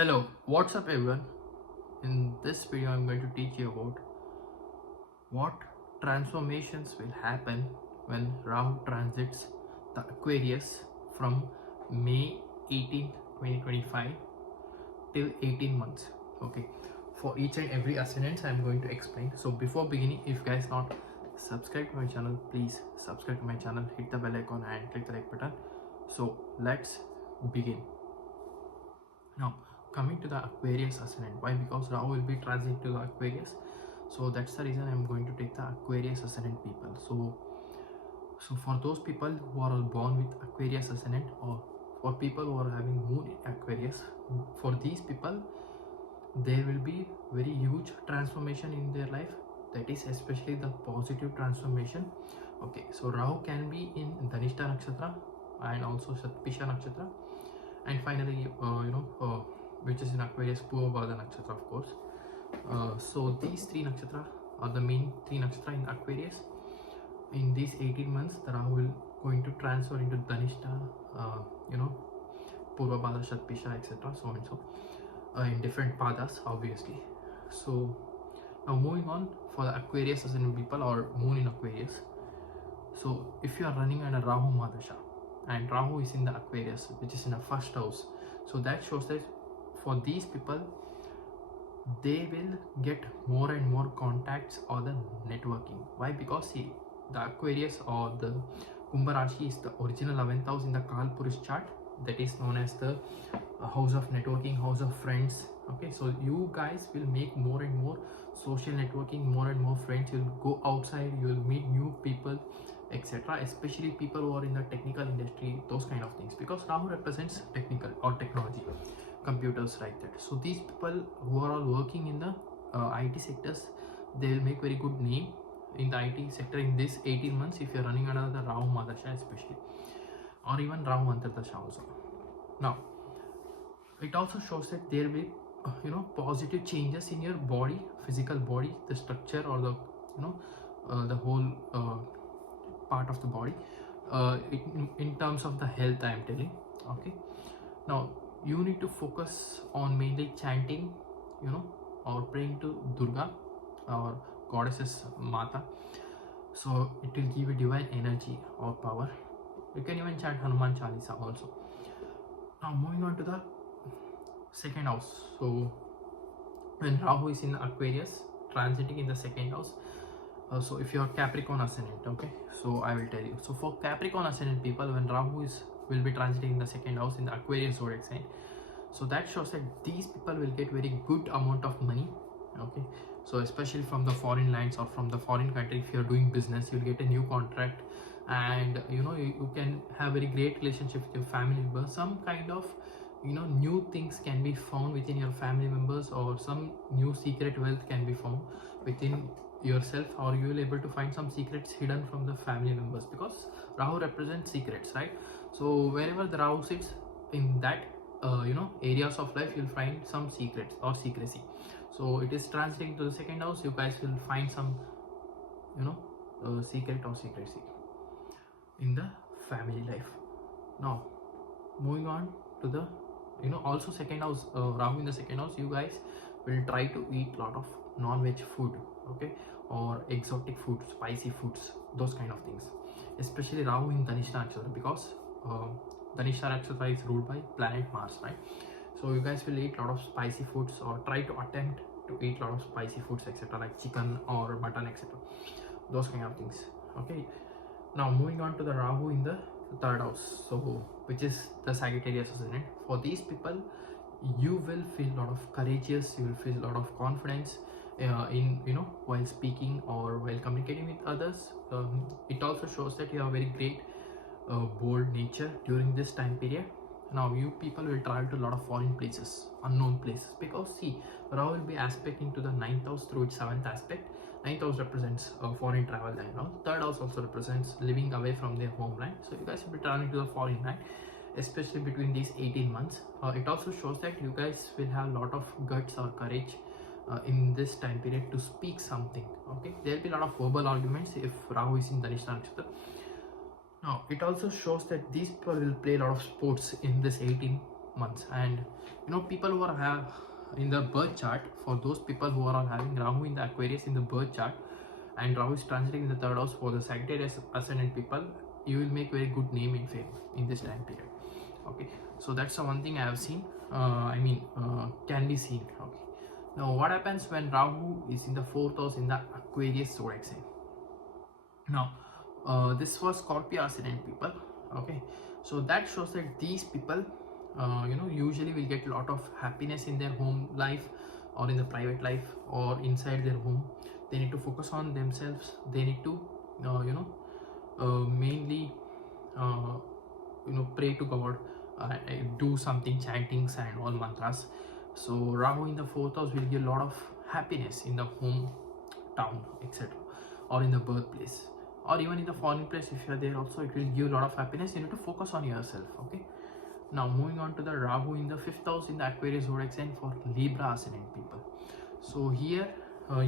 Hello, what's up everyone? In this video I'm going to teach you about what transformations will happen when Rahu transits the Aquarius from May 18, 2025 till 18 months. Okay, for each and every ascendant I'm going to explain. So before beginning, if you guys not subscribe to my channel, please subscribe to my channel, hit the bell icon and click the like button. So let's begin. Now coming to the Aquarius ascendant, why? Because Rahu will be transiting to the Aquarius, so that's the reason I'm going to take the Aquarius ascendant people. So for those people who are born with Aquarius ascendant, or for people who are having moon in Aquarius, for these people there will be very huge transformation in their life, that is especially the positive transformation. Okay, so Rahu can be in Dhanishta nakshatra and also Shatpisha nakshatra, and finally which is in Aquarius, Purvabhadra nakshatra, of course. So these three nakshatra are the main three nakshatra in Aquarius. In these 18 months, the Rahu will going to transfer into Dhanishta, Purvabhadra, Shatpisha, etc. So and so, in different padas, obviously. So now moving on for the Aquarius ascendant people or moon in Aquarius. So if you are running under Rahu Madasha and Rahu is in the Aquarius, which is in the first house, so that shows that for these people they will get more and more contacts or the networking. Why? Because see, the Aquarius or the Kumbha Rashi is the original 11th house in the Kalpurus chart, that is known as the house of networking, house of friends. Okay, so you guys will make more and more social networking, more and more friends. You'll go outside, you will meet new people, etc., especially people who are in the technical industry, those kind of things, because Rahu represents technical or technology, computers, like that. So these people who are all working in the IT sectors, they will make very good name in the IT sector in this 18 months if you're running under the Rahu Madasha especially, or even Rahu Antardasha also. Now it also shows that there will be positive changes in your body, physical body, the structure, or the the whole part of the body, in terms of the health I am telling. Okay, now you need to focus on mainly chanting, or praying to Durga or goddesses Mata, so it will give you divine energy or power. You can even chant Hanuman Chalisa also. Now moving on to the second house. So when Rahu is in Aquarius transiting in the second house, so if you are Capricorn ascendant, okay, so I will tell you. So for Capricorn ascendant people, when Rahu will be transiting in the second house in the Aquarius zodiac sign, so that shows that these people will get very good amount of money. Okay, so especially from the foreign lands or from the foreign country, if you are doing business, you'll get a new contract, and you can have very great relationship with your family members. Some kind of new things can be found within your family members, or some new secret wealth can be found within yourself, or you will able to find some secrets hidden from the family members, because Rahu represents secrets, right? So wherever the Rahu sits in that areas of life, you'll find some secrets or secrecy. So it is translating to the second house, you guys will find some secret or secrecy in the family life. Now moving on to the also second house, Rahu in the second house, you guys will try to eat a lot of non-veg food, okay, or exotic food, spicy foods, those kind of things, especially Rahu in Dhanishta nakshatra, because Dhanishta nakshatra is ruled by planet Mars, right? So you guys will eat a lot of spicy foods, or try to attempt to eat a lot of spicy foods, etc., like chicken or mutton, etc., those kind of things. Okay, now moving on to the Rahu in the third house, so which is the Sagittarius ascendant. For these people, you will feel a lot of courageous, you will feel a lot of confidence in while speaking or while communicating with others. It also shows that you have very great bold nature during this time period. Now you people will travel to a lot of foreign places, unknown places, because see, Rahu will be aspecting to the 9th house through its 7th aspect. 9th house represents foreign travel and all. 3rd house also represents living away from their homeland. So you guys will be traveling to the foreign land, especially between these 18 months. It also shows that you guys will have a lot of guts or courage in this time period to speak something. Okay, there will be a lot of verbal arguments if Rahu is in Dhanishta nakshatra. Now it also shows that these people will play a lot of sports in this 18 months. And people who are in the birth chart, for those people who are having Rahu in the Aquarius in the birth chart, and Rahu is transiting in the third house for the Sagittarius ascendant people, you will make very good name and fame in this time period. Okay, so that's the one thing I have seen, can be seen. Okay, now what happens when Rahu is in the fourth house in the Aquarius zodiac sign? Now this was Scorpio ascendant people. Okay, so that shows that these people usually will get a lot of happiness in their home life or in the private life or inside their home. They need to focus on themselves. They need to mainly pray to God, do something chantings and all mantras. So Rahu in the fourth house will give a lot of happiness in the hometown, etc., or in the birthplace, or even in the foreign place. If you are there also, it will give a lot of happiness. You need to focus on yourself. Okay, now moving on to the Rahu in the fifth house in the Aquarius zodiac sign for Libra ascendant people. So here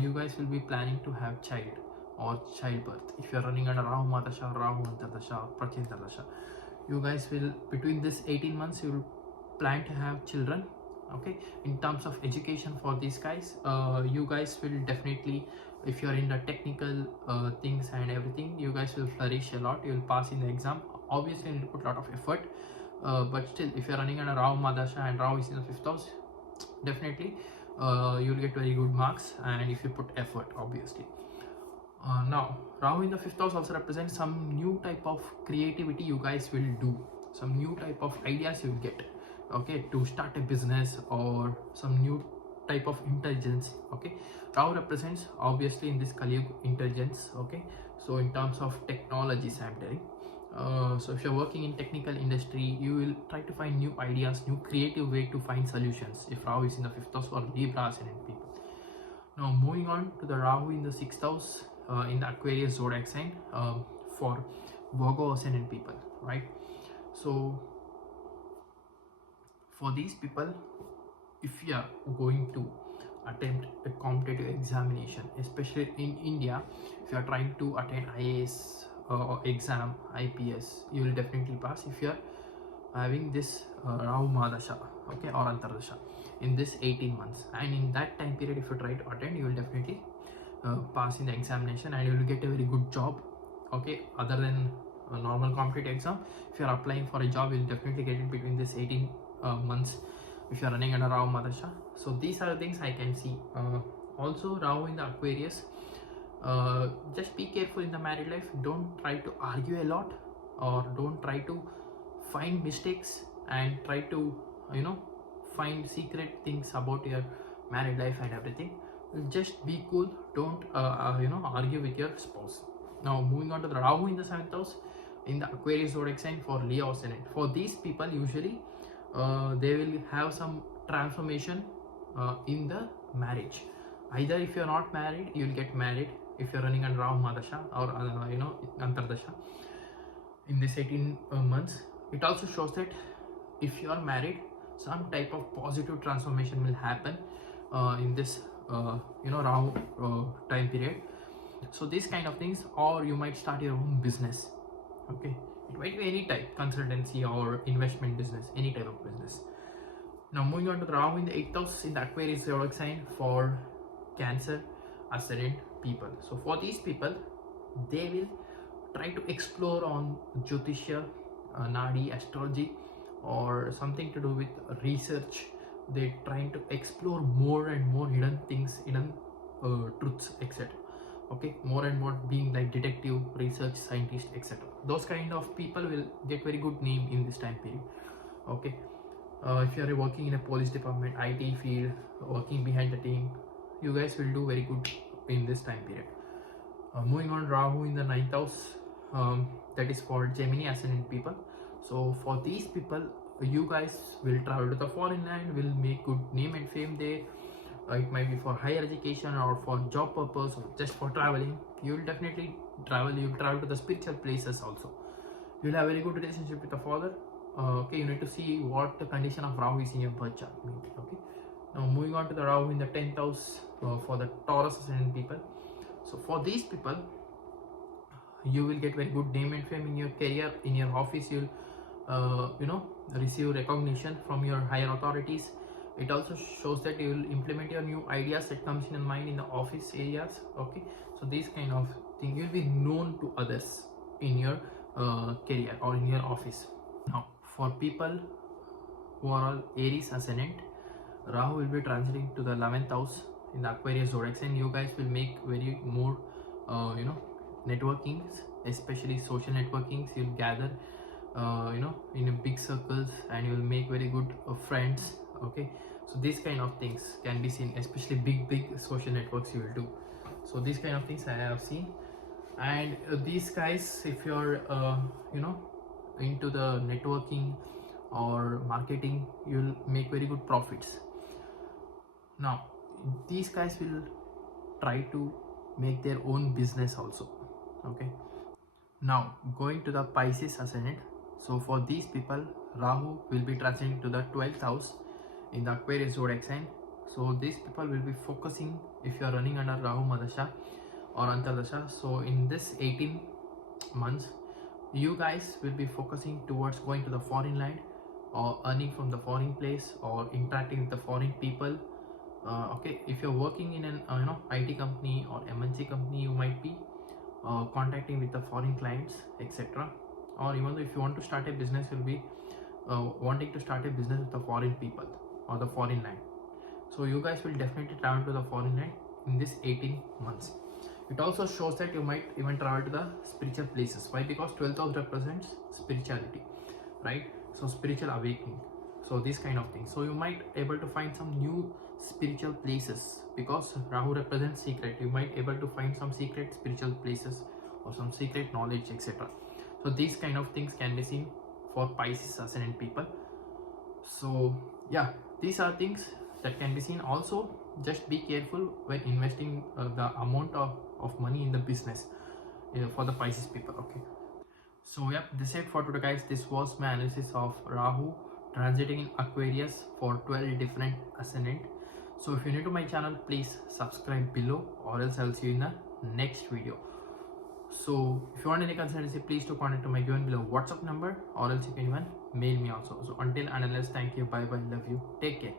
you guys will be planning to have child or childbirth. If you are running under Rahu Madasha, Rahu Antardasha, Prachintardasha, you guys will, between this 18 months, you will plan to have children. Okay, in terms of education for these guys, you guys will definitely, if you are in the technical things and everything, you guys will flourish a lot. You will pass in the exam. Obviously you need to put a lot of effort, but still, if you are running under Rahu Madasha and Rahu is in the fifth house, definitely you will get very good marks, and if you put effort, obviously. Now Rahu in the fifth house also represents some new type of creativity you guys will do, some new type of ideas you will get, okay, to start a business or some new type of intelligence. Okay, Rahu represents obviously in this Kali Yuga intelligence. Okay, so in terms of technologies I'm telling, so if you're working in technical industry, you will try to find new ideas, new creative way to find solutions if Rahu is in the fifth house for Libra ascendant people. Now moving on to the Rahu in the sixth house in the Aquarius zodiac sign for Virgo ascendant people, right? So for these people, if you are going to attempt a competitive examination, especially in India, if you are trying to attend IAS exam, IPS, you will definitely pass if you are having this Rahu Madasha, okay, or Antardasha in this 18 months. And in that time period, if you try to attend, you will definitely pass in the examination and you will get a very good job. Okay, other than a normal competitive exam, if you are applying for a job, you will definitely get it between this 18 months if you are running under Rahu Madasha. So these are the things I can see. Also Rahu in the Aquarius, just be careful in the married life. Don't try to argue a lot, or don't try to find mistakes and try to find secret things about your married life and everything. Just be cool. Don't argue with your spouse. Now moving on to the Rahu in the seventh house in the Aquarius zodiac sign for Leo ascendant. For these people, usually they will have some transformation in the marriage. Either if you are not married, you will get married if you are running under Rahu Madasha or Antardasha in this 18 months. It also shows that if you are married, some type of positive transformation will happen in this Rahu time period. So these kind of things, or you might start your own business. Okay, it might be any type, consultancy or investment business, any type of business. Now moving on to the Rahu in the 8th house in the Aquarius zodiac sign for Cancer ascendant people. So for these people, they will try to explore on Jyotishya, Nadi, astrology, or something to do with research. They're trying to explore more and more hidden things, hidden truths, etc. Okay, more and more being like detective, research, scientist, etc. Those kind of people will get very good name in this time period. Okay, if you are working in a police department, IT field, working behind the team, you guys will do very good in this time period. Moving on, Rahu in the 9th house, that is for Gemini ascendant people. So for these people, you guys will travel to the foreign land, will make good name and fame there. It might be for higher education or for job purpose or just for traveling. You will definitely travel. You will travel to the spiritual places also. You will have very good relationship with the father. Okay, you need to see what the condition of Rahu is in your birth chart. Okay, now moving on to the Rahu in the 10th house for the Taurus ascendant people. So for these people, you will get very good name and fame in your career, in your office. You will receive recognition from your higher authorities. It also shows that you will implement your new ideas that comes in your mind in the office areas. Okay, so this kind of thing, you'll be known to others in your career or in your office. Now for people who are all Aries ascendant, Rahu will be transiting to the 11th house in the Aquarius zodiac sign. You guys will make very more networkings, especially social networkings. You'll gather in a big circles, and you will make very good friends. Okay, so these kind of things can be seen, especially big social networks you will do. So these kind of things I have seen. And these guys, if you're into the networking or marketing, you'll make very good profits. Now these guys will try to make their own business also. Okay, now going to the Pisces ascendant. So for these people, Rahu will be transiting to the 12th house in the Aquarius zodiac sign. So these people will be focusing, if you are running under Rahu Madasha or Antardasha, so in this 18 months you guys will be focusing towards going to the foreign land, or earning from the foreign place, or interacting with the foreign people. Okay, if you're working in an IT company or MNC company, you might be contacting with the foreign clients, etc. Or even though if you want to start a business, you'll be wanting to start a business with the foreign people or the foreign land. So you guys will definitely travel to the foreign land in this 18 months. It also shows that you might even travel to the spiritual places. Why? Because 12th house represents spirituality, right? So spiritual awakening, so these kind of things. So you might able to find some new spiritual places, because Rahu represents secret. You might able to find some secret spiritual places or some secret knowledge, etc. So these kind of things can be seen for Pisces ascendant people. So yeah, these are things that can be seen. Also, just be careful when investing the amount of money in the business for the Pisces people. Okay, so yep, this is it for today guys. This was my analysis of Rahu transiting in Aquarius for 12 different ascendant. So if you're new to my channel, please subscribe below, or else I'll see you in the next video. So if you want any consultancy, please do contact to my given below WhatsApp number, or else you can even mail me also. So until and unless, thank you, bye bye, love you, take care.